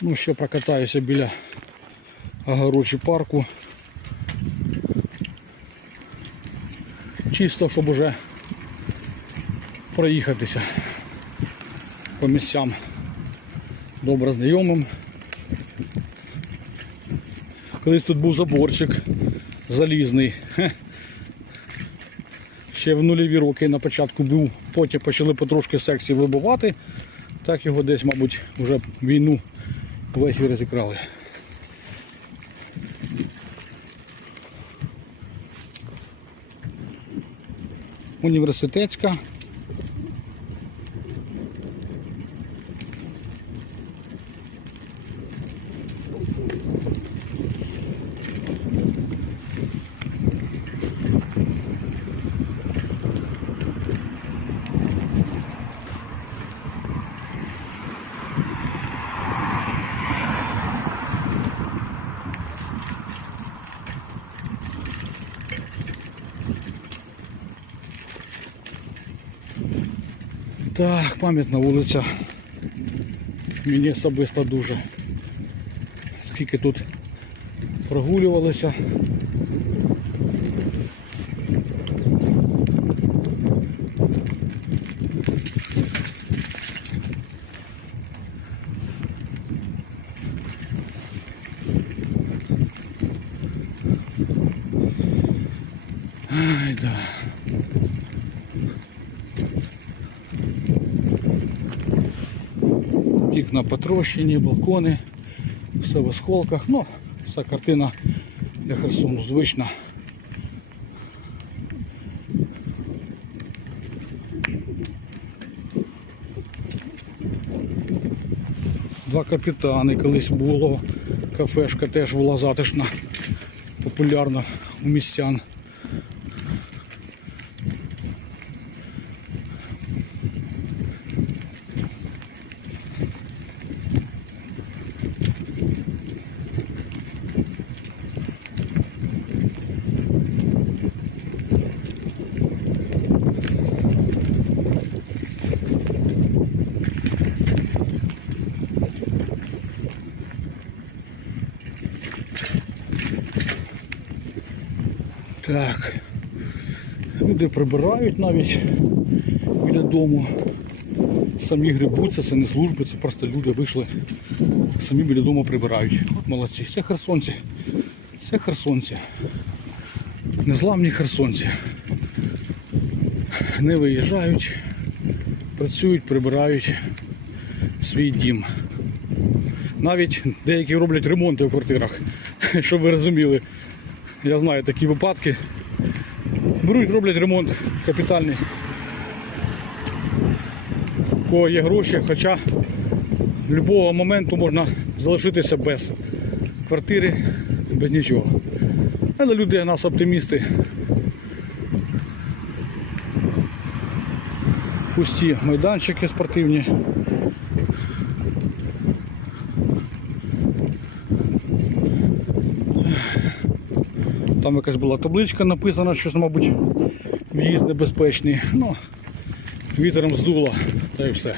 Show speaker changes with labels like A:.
A: Ну, ще прокатаюся біля огорожі парку. Чисто, щоб уже проїхатися по місцям добре знайомим. Колись тут був заборчик залізний. Ще в нульові роки на початку був, потім почали потрошки секції вибивати. Так його десь, мабуть, вже війну весь розікрали. Університетська. Так, пам'ятна вулиця. Мені особисто дуже. Скільки тут прогулювалися. Ай, да. Вікна потрощені, балкони, все в осколках. Ну, вся картина для Херсону звична. Два капітани колись було. Кафешка теж була затишна, популярна у містян. Так. Люди прибирають навіть біля дому. Самі грибуться, це не служби, це просто люди вийшли, самі біля дому прибирають. От молодці. Це херсонці. Це херсонці. Незламні херсонці. Не виїжджають, працюють, прибирають свій дім. Навіть деякі роблять ремонти в квартирах, щоб ви розуміли. Я знаю такі випадки. Беруть, роблять ремонт капітальний. У кого є гроші, хоча будь-якого моменту можна залишитися без квартири, без нічого. Але люди у нас оптимісти. Пусті майданчики спортивні. Там якась була табличка написана, що, мабуть, в'їзд небезпечний. Ну, вітером здуло, та й все.